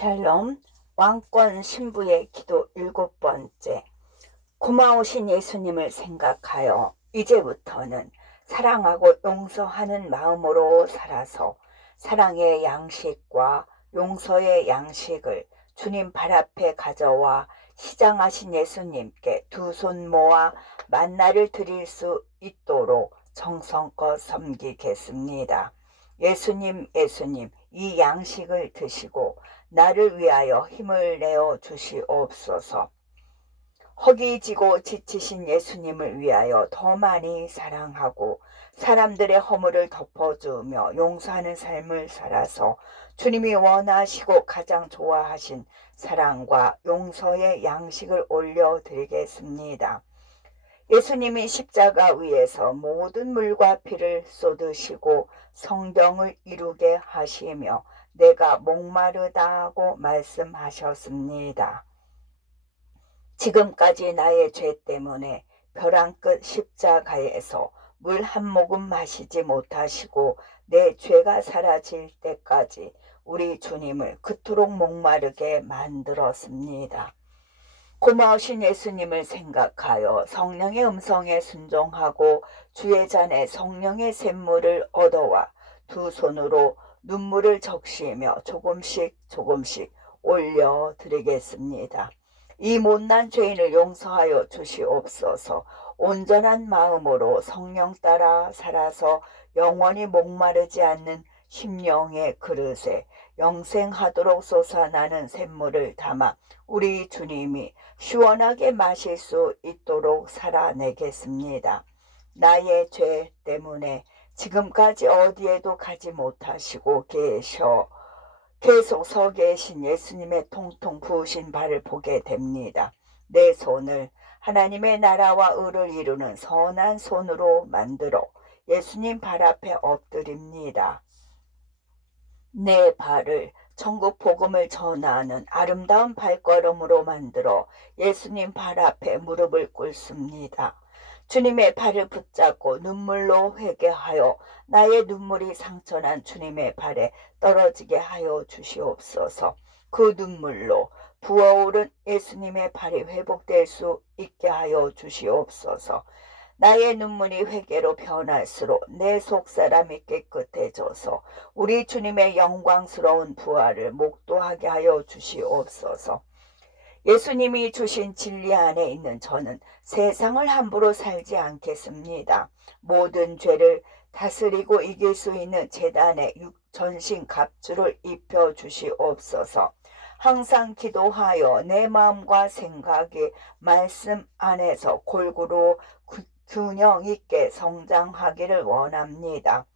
샬롬. 왕권 신부의 기도 7번째. 고마우신 예수님을 생각하여 이제부터는 사랑하고 용서하는 마음으로 살아서 사랑의 양식과 용서의 양식을 주님 발 앞에 가져와 시장하신 예수님께 두 손 모아 만나를 드릴 수 있도록 정성껏 섬기겠습니다. 예수님, 이 양식을 드시고 나를 위하여 힘을 내어 주시옵소서. 허기지고 지치신 예수님을 위하여 더 많이 사랑하고 사람들의 허물을 덮어주며 용서하는 삶을 살아서 주님이 원하시고 가장 좋아하신 사랑과 용서의 양식을 올려드리겠습니다. 예수님이 십자가 위에서 모든 물과 피를 쏟으시고 성경을 이루게 하시며 내가 목마르다고 말씀하셨습니다. 지금까지 나의 죄 때문에 벼랑 끝 십자가에서 물 한 모금 마시지 못하시고 내 죄가 사라질 때까지 우리 주님을 그토록 목마르게 만들었습니다. 고마우신 예수님을 생각하여 성령의 음성에 순종하고 주의 잔에 성령의 샘물을 얻어와 두 손으로 눈물을 적시며 조금씩 올려드리겠습니다. 이 못난 죄인을 용서하여 주시옵소서. 온전한 마음으로 성령 따라 살아서 영원히 목마르지 않는 심령의 그릇에 영생하도록 솟아나는 샘물을 담아 우리 주님이 시원하게 마실 수 있도록 살아내겠습니다. 나의 죄 때문에 지금까지 어디에도 가지 못하시고 계속 서 계신 예수님의 통통 부으신 발을 보게 됩니다. 내 손을 하나님의 나라와 의를 이루는 선한 손으로 만들어 예수님 발 앞에 엎드립니다. 내 발을 천국 복음을 전하는 아름다운 발걸음으로 만들어 예수님 발 앞에 무릎을 꿇습니다. 주님의 발을 붙잡고 눈물로 회개하여 나의 눈물이 상처난 주님의 발에 떨어지게 하여 주시옵소서. 그 눈물로 부어오른 예수님의 발이 회복될 수 있게 하여 주시옵소서. 나의 눈물이 회개로 변할수록 내 속사람이 깨끗해져서 우리 주님의 영광스러운 부활을 목도하게 하여 주시옵소서. 예수님이 주신 진리 안에 있는 저는 세상을 함부로 살지 않겠습니다. 모든 죄를 다스리고 이길 수 있는 제단의 전신 갑주를 입혀 주시옵소서. 항상 기도하여 내 마음과 생각이 말씀 안에서 골고루 균형 있게 성장하기를 원합니다.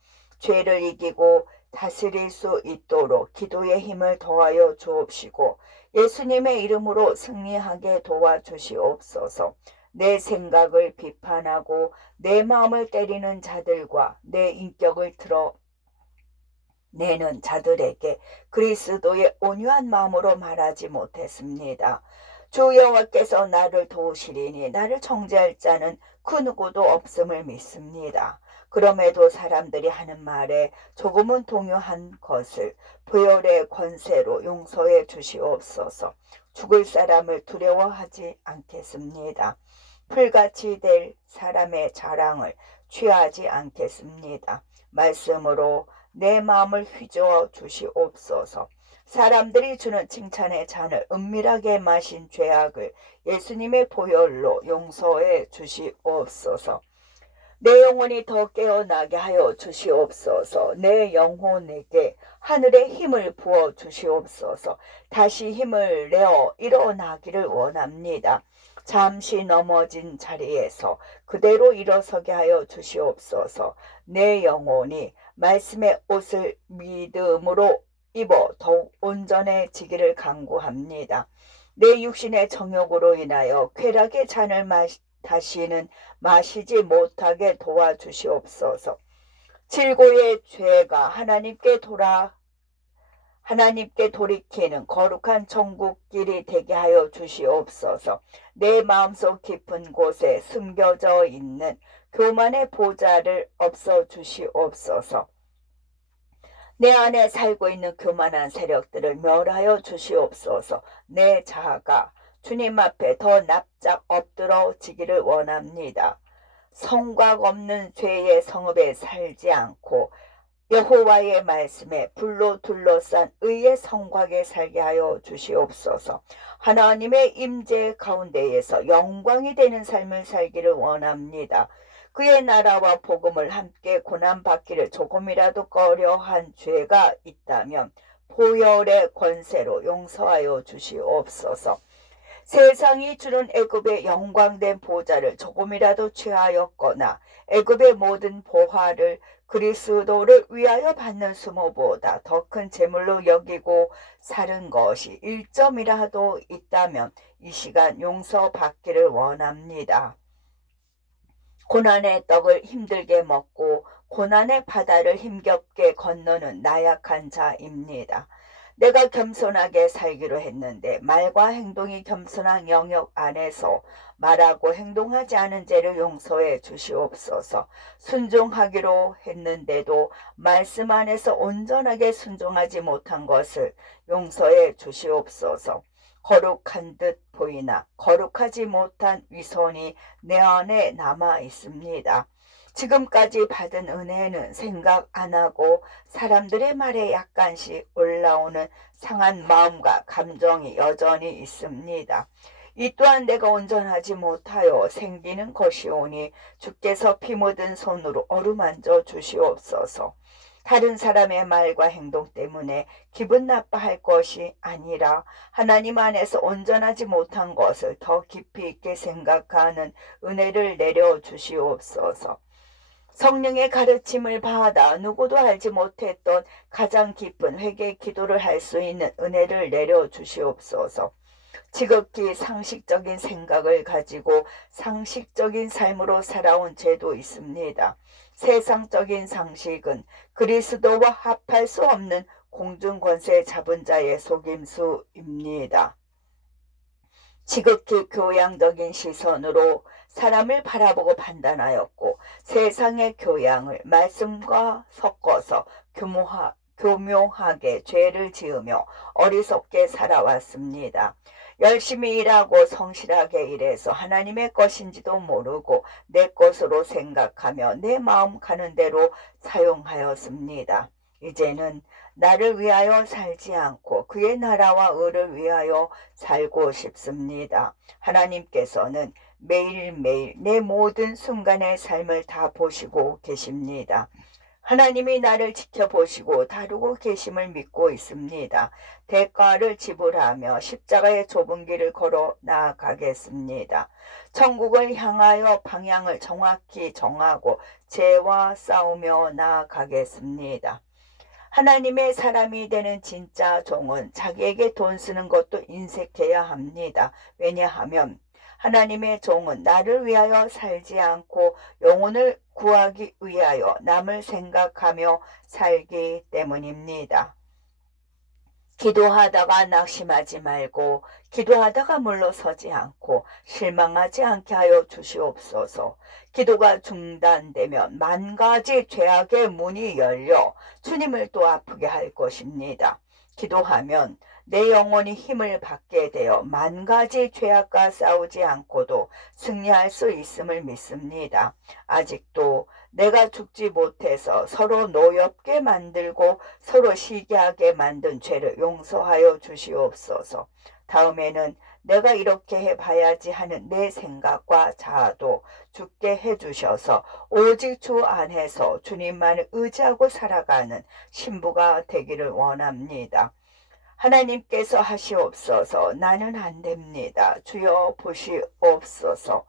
죄를 이기고 다스릴 수 있도록 기도의 힘을 더하여 주옵시고 예수님의 이름으로 승리하게 도와주시옵소서. 내 생각을 비판하고 내 마음을 때리는 자들과 내 인격을 드러내는 자들에게 그리스도의 온유한 마음으로 말하지 못했습니다. 주 여호와께서 나를 도우시리니 나를 정죄할 자는 그 누구도 없음을 믿습니다. 그럼에도 사람들이 하는 말에 조금은 동요한 것을 보혈의 권세로 용서해 주시옵소서. 죽을 사람을 두려워하지 않겠습니다. 풀같이 될 사람의 자랑을 취하지 않겠습니다. 말씀으로 내 마음을 휘저어 주시옵소서. 사람들이 주는 칭찬의 잔을 은밀하게 마신 죄악을 예수님의 보혈로 용서해 주시옵소서. 내 영혼이 더 깨어나게 하여 주시옵소서. 내 영혼에게 하늘의 힘을 부어 주시옵소서. 다시 힘을 내어 일어나기를 원합니다. 잠시 넘어진 자리에서 그대로 일어서게 하여 주시옵소서. 내 영혼이 말씀의 옷을 믿음으로 입어 더욱 온전해지기를 간구합니다. 내 육신의 정욕으로 인하여 쾌락의 잔을 다시는 마시지 못하게 도와주시옵소서. 질고의 죄가 하나님께 돌이키는 거룩한 천국길이 되게 하여 주시옵소서. 내 마음속 깊은 곳에 숨겨져 있는 교만의 보좌를 없어 주시옵소서. 내 안에 살고 있는 교만한 세력들을 멸하여 주시옵소서. 내 자아가 주님 앞에 더 납작 엎드러지기를 원합니다. 성곽 없는 죄의 성읍에 살지 않고 여호와의 말씀에 불로 둘러싼 의의 성곽에 살게 하여 주시옵소서. 하나님의 임재 가운데에서 영광이 되는 삶을 살기를 원합니다. 그의 나라와 복음을 함께 고난받기를 조금이라도 꺼려한 죄가 있다면 보혈의 권세로 용서하여 주시옵소서. 세상이 주는 애굽의 영광된 보좌를 조금이라도 취하였거나 애굽의 모든 보화를 그리스도를 위하여 받는 수모보다 더 큰 재물로 여기고 사는 것이 1점이라도 있다면 이 시간 용서받기를 원합니다. 고난의 떡을 힘들게 먹고 고난의 바다를 힘겹게 건너는 나약한 자입니다. 내가 겸손하게 살기로 했는데 말과 행동이 겸손한 영역 안에서 말하고 행동하지 않은 죄를 용서해 주시옵소서. 순종하기로 했는데도 말씀 안에서 온전하게 순종하지 못한 것을 용서해 주시옵소서. 거룩한 듯 보이나 거룩하지 못한 위선이 내 안에 남아 있습니다. 지금까지 받은 은혜는 생각 안 하고 사람들의 말에 약간씩 올라오는 상한 마음과 감정이 여전히 있습니다. 이 또한 내가 온전하지 못하여 생기는 것이오니 주께서 피 묻은 손으로 어루만져 주시옵소서. 다른 사람의 말과 행동 때문에 기분 나빠할 것이 아니라 하나님 안에서 온전하지 못한 것을 더 깊이 있게 생각하는 은혜를 내려 주시옵소서. 성령의 가르침을 받아 누구도 알지 못했던 가장 깊은 회개 기도를 할 수 있는 은혜를 내려 주시옵소서. 지극히 상식적인 생각을 가지고 상식적인 삶으로 살아온 죄도 있습니다. 세상적인 상식은 그리스도와 합할 수 없는 공중권세 잡은 자의 속임수입니다. 지극히 교양적인 시선으로 사람을 바라보고 판단하였고 세상의 교양을 말씀과 섞어서 교묘하게 죄를 지으며 어리석게 살아왔습니다. 열심히 일하고 성실하게 일해서 하나님의 것인지도 모르고 내 것으로 생각하며 내 마음 가는 대로 사용하였습니다. 이제는 나를 위하여 살지 않고 그의 나라와 의를 위하여 살고 싶습니다. 하나님께서는 매일매일 내 모든 순간의 삶을 다 보시고 계십니다. 하나님이 나를 지켜보시고 다루고 계심을 믿고 있습니다. 대가를 지불하며 십자가의 좁은 길을 걸어 나아가겠습니다. 천국을 향하여 방향을 정확히 정하고 죄와 싸우며 나아가겠습니다. 하나님의 사람이 되는 진짜 종은 자기에게 돈 쓰는 것도 인색해야 합니다. 왜냐하면 하나님의 종은 나를 위하여 살지 않고 영혼을 구하기 위하여 남을 생각하며 살기 때문입니다. 기도하다가 낙심하지 말고 기도하다가 물러서지 않고 실망하지 않게 하여 주시옵소서. 기도가 중단되면 만 가지 죄악의 문이 열려 주님을 또 아프게 할 것입니다. 기도하면 내 영혼이 힘을 받게 되어 만 가지 죄악과 싸우지 않고도 승리할 수 있음을 믿습니다. 아직도 내가 죽지 못해서 서로 노엽게 만들고 서로 시기하게 만든 죄를 용서하여 주시옵소서. 다음에는 내가 이렇게 해봐야지 하는 내 생각과 자아도 죽게 해주셔서 오직 주 안에서 주님만을 의지하고 살아가는 신부가 되기를 원합니다. 하나님께서 하시옵소서. 나는 안 됩니다. 주여 보시옵소서.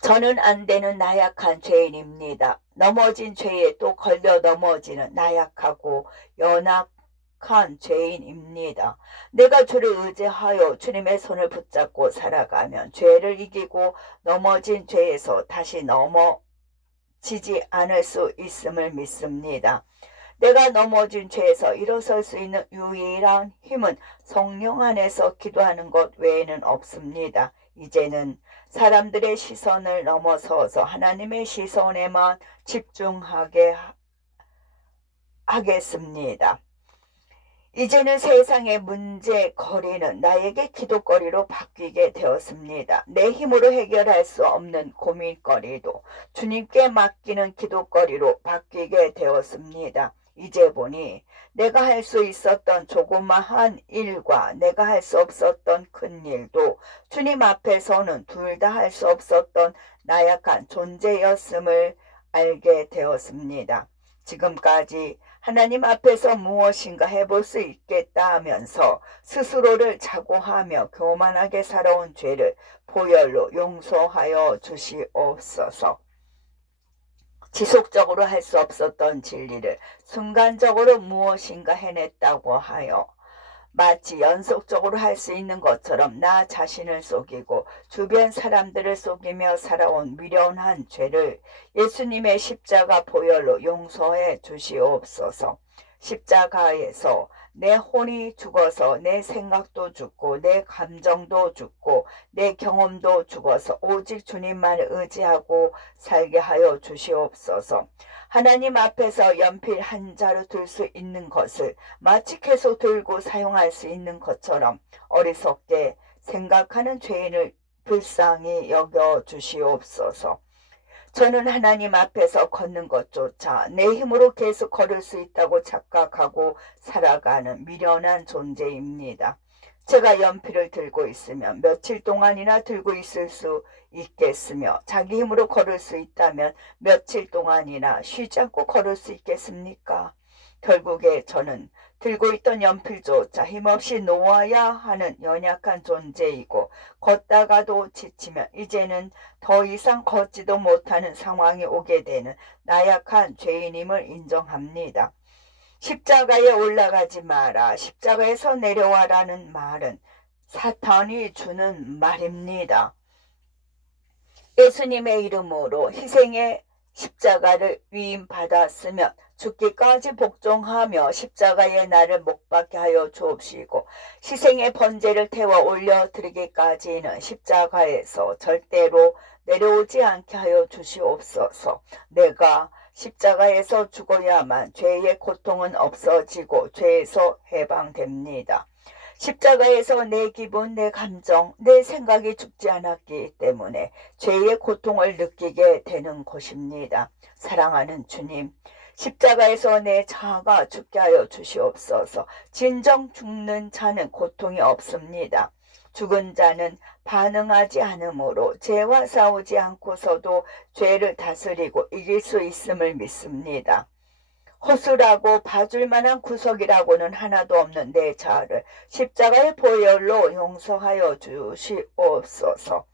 저는 안 되는 나약한 죄인입니다. 넘어진 죄에 또 걸려 넘어지는 나약하고 연약한 죄인입니다. 내가 주를 의지하여 주님의 손을 붙잡고 살아가면 죄를 이기고 넘어진 죄에서 다시 넘어지지 않을 수 있음을 믿습니다. 내가 넘어진 죄에서 일어설 수 있는 유일한 힘은 성령 안에서 기도하는 것 외에는 없습니다. 이제는 사람들의 시선을 넘어서서 하나님의 시선에만 집중하게 하겠습니다. 이제는 세상의 문제거리는 나에게 기도거리로 바뀌게 되었습니다. 내 힘으로 해결할 수 없는 고민거리도 주님께 맡기는 기도거리로 바뀌게 되었습니다. 이제 보니 내가 할 수 있었던 조그마한 일과 내가 할 수 없었던 큰 일도 주님 앞에서는 둘 다 할 수 없었던 나약한 존재였음을 알게 되었습니다. 지금까지 하나님 앞에서 무엇인가 해볼 수 있겠다 하면서 스스로를 자고하며 교만하게 살아온 죄를 보혈로 용서하여 주시옵소서. 지속적으로 할 수 없었던 진리를 순간적으로 무엇인가 해냈다고 하여 마치 연속적으로 할 수 있는 것처럼 나 자신을 속이고 주변 사람들을 속이며 살아온 미련한 죄를 예수님의 십자가 보혈로 용서해 주시옵소서. 십자가에서 내 혼이 죽어서 내 생각도 죽고 내 감정도 죽고 내 경험도 죽어서 오직 주님만을 의지하고 살게 하여 주시옵소서. 하나님 앞에서 연필 한 자루 들 수 있는 것을 마치 계속 들고 사용할 수 있는 것처럼 어리석게 생각하는 죄인을 불쌍히 여겨 주시옵소서. 저는 하나님 앞에서 걷는 것조차 내 힘으로 계속 걸을 수 있다고 착각하고 살아가는 미련한 존재입니다. 제가 연필을 들고 있으면 며칠 동안이나 들고 있을 수 있겠으며 자기 힘으로 걸을 수 있다면 며칠 동안이나 쉬지 않고 걸을 수 있겠습니까? 결국에 저는 들고 있던 연필조차 힘없이 놓아야 하는 연약한 존재이고 걷다가도 지치면 이제는 더 이상 걷지도 못하는 상황이 오게 되는 나약한 죄인임을 인정합니다. 십자가에 올라가지 마라, 십자가에서 내려와라는 말은 사탄이 주는 말입니다. 예수님의 이름으로 희생의 십자가를 위임받았으면 죽기까지 복종하며 십자가에 나를 못박게 하여 주옵시고 희생의 번제를 태워 올려드리기까지는 십자가에서 절대로 내려오지 않게 하여 주시옵소서. 내가 십자가에서 죽어야만 죄의 고통은 없어지고 죄에서 해방됩니다. 십자가에서 내 기분, 내 감정, 내 생각이 죽지 않았기 때문에 죄의 고통을 느끼게 되는 것입니다. 사랑하는 주님, 십자가에서 내 자아가 죽게 하여 주시옵소서. 진정 죽는 자는 고통이 없습니다. 죽은 자는 반응하지 않으므로 죄와 싸우지 않고서도 죄를 다스리고 이길 수 있음을 믿습니다. 허술하고 봐줄 만한 구석이라고는 하나도 없는 내 자아를 십자가의 보혈로 용서하여 주시옵소서.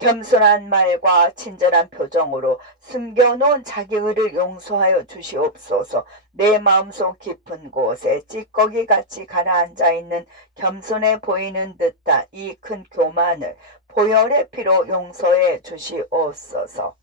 겸손한 말과 친절한 표정으로 숨겨놓은 자기 의를 용서하여 주시옵소서. 내 마음속 깊은 곳에 찌꺼기같이 가라앉아 있는 겸손해 보이는 듯한 이 큰 교만을 보혈의 피로 용서해 주시옵소서.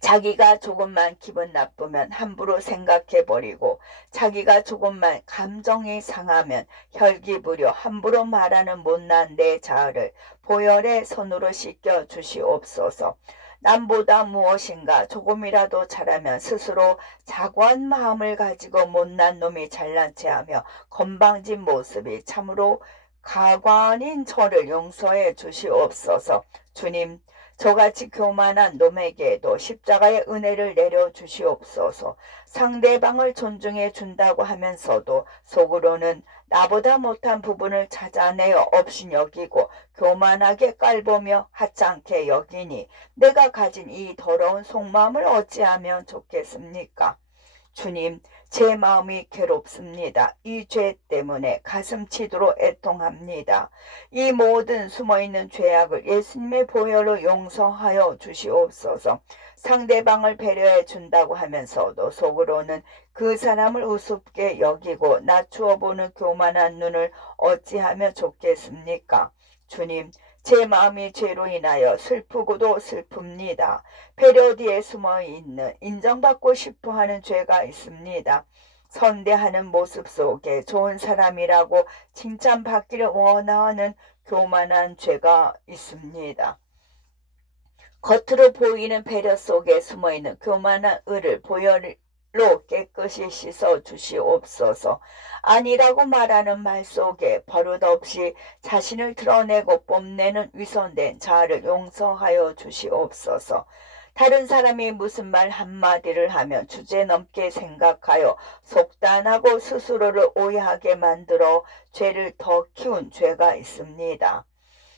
자기가 조금만 기분 나쁘면 함부로 생각해버리고 자기가 조금만 감정이 상하면 혈기부려 함부로 말하는 못난 내 자아를 보혈의 손으로 씻겨 주시옵소서. 남보다 무엇인가 조금이라도 잘하면 스스로 자고한 마음을 가지고 못난 놈이 잘난 체하며 건방진 모습이 참으로 가관인 저를 용서해 주시옵소서. 주님, 저같이 교만한 놈에게도 십자가의 은혜를 내려주시옵소서. 상대방을 존중해 준다고 하면서도 속으로는 나보다 못한 부분을 찾아내어 업신여기고 교만하게 깔보며 하찮게 여기니 내가 가진 이 더러운 속마음을 어찌하면 좋겠습니까? 주님, 제 마음이 괴롭습니다. 이 죄 때문에 가슴 치도록 애통합니다. 이 모든 숨어있는 죄악을 예수님의 보혈로 용서하여 주시옵소서. 상대방을 배려해 준다고 하면서도 속으로는 그 사람을 우습게 여기고 낮추어 보는 교만한 눈을 어찌하면 좋겠습니까? 주님, 제 마음이 죄로 인하여 슬프고도 슬픕니다. 배려 뒤에 숨어있는 인정받고 싶어하는 죄가 있습니다. 선대하는 모습 속에 좋은 사람이라고 칭찬받기를 원하는 교만한 죄가 있습니다. 겉으로 보이는 배려 속에 숨어있는 교만한 의를 보혈로 깨끗이 씻어 주시옵소서. 아니라고 말하는 말 속에 버릇없이 자신을 드러내고 뽐내는 위선된 자아를 용서하여 주시옵소서. 다른 사람이 무슨 말 한마디를 하면 주제넘게 생각하여 속단하고 스스로를 오해하게 만들어 죄를 더 키운 죄가 있습니다.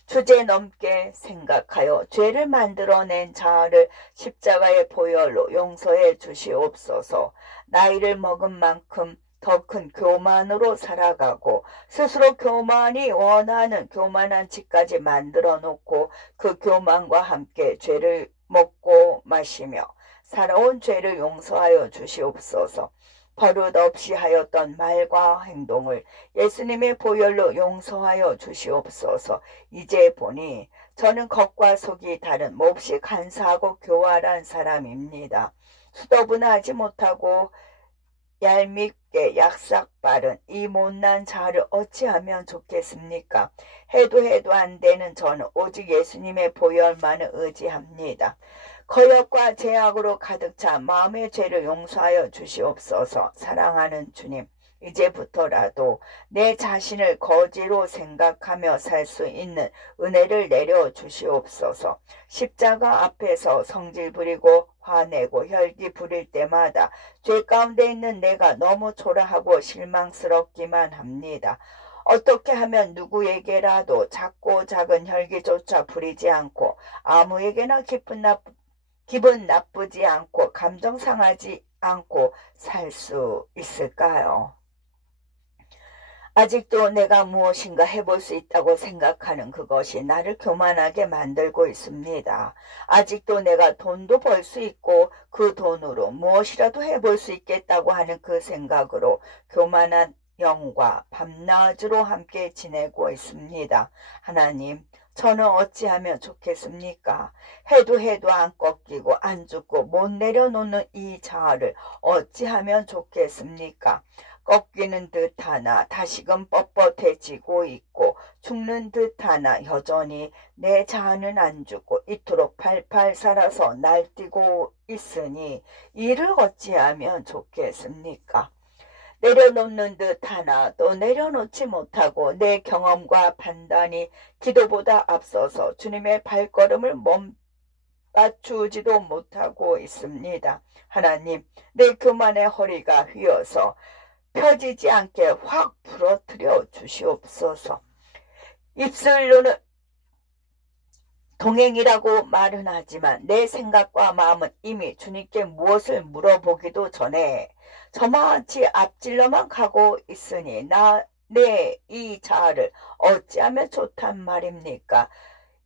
주제넘게 생각하여 죄를 만들어낸 자아를 십자가의 보혈로 용서해 주시옵소서. 나이를 먹은 만큼 더 큰 교만으로 살아가고 스스로 교만이 원하는 교만한 짓까지 만들어 놓고 그 교만과 함께 죄를 먹고 마시며 살아온 죄를 용서하여 주시옵소서. 버릇없이 하였던 말과 행동을 예수님의 보혈로 용서하여 주시옵소서. 이제 보니 저는 겉과 속이 다른 몹시 간사하고 교활한 사람입니다. 수더분하지 못하고 얄밉게 약삭빠른 이 못난 자를 어찌하면 좋겠습니까? 해도 안 되는 저는 오직 예수님의 보혈만을 의지합니다. 거역과 죄악으로 가득 차 마음의 죄를 용서하여 주시옵소서. 사랑하는 주님, 이제부터라도 내 자신을 거지로 생각하며 살 수 있는 은혜를 내려 주시옵소서. 십자가 앞에서 성질 부리고 화내고 혈기 부릴 때마다 죄 가운데 있는 내가 너무 초라하고 실망스럽기만 합니다. 어떻게 하면 누구에게라도 작고 작은 혈기조차 부리지 않고 아무에게나 기분 나쁘지 않고 감정 상하지 않고 살 수 있을까요? 아직도 내가 무엇인가 해볼 수 있다고 생각하는 그것이 나를 교만하게 만들고 있습니다. 아직도 내가 돈도 벌 수 있고 그 돈으로 무엇이라도 해볼 수 있겠다고 하는 그 생각으로 교만한 영과 밤낮으로 함께 지내고 있습니다. 하나님, 저는 어찌하면 좋겠습니까? 해도 안 꺾이고 안 죽고 못 내려놓는 이 자아를 어찌하면 좋겠습니까? 꺾이는 듯하나 다시금 뻣뻣해지고 있고 죽는 듯하나 여전히 내 자아는 안 죽고 이토록 팔팔 살아서 날뛰고 있으니 이를 어찌하면 좋겠습니까? 내려놓는 듯하나 또 내려놓지 못하고 내 경험과 판단이 기도보다 앞서서 주님의 발걸음을 멈추지도 못하고 있습니다. 하나님, 내 교만의 허리가 휘어서 펴지지 않게 확 부러뜨려 주시옵소서. 입술로는 동행이라고 말은 하지만 내 생각과 마음은 이미 주님께 무엇을 물어보기도 전에 저만치 앞질러만 가고 있으니 내 이 자아를 어찌하면 좋단 말입니까?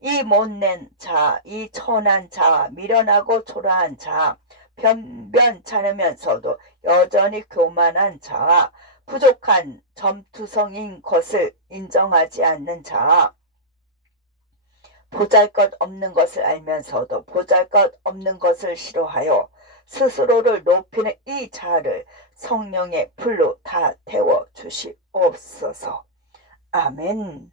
이 못낸 자, 이 천한 자, 미련하고 초라한 자, 변변찮으면서도 여전히 교만한 자, 부족한 점투성인 것을 인정하지 않는 자, 보잘것없는 것을 알면서도 보잘것없는 것을 싫어하여 스스로를 높이는 이 자를 성령의 불로 다 태워 주시옵소서. 아멘.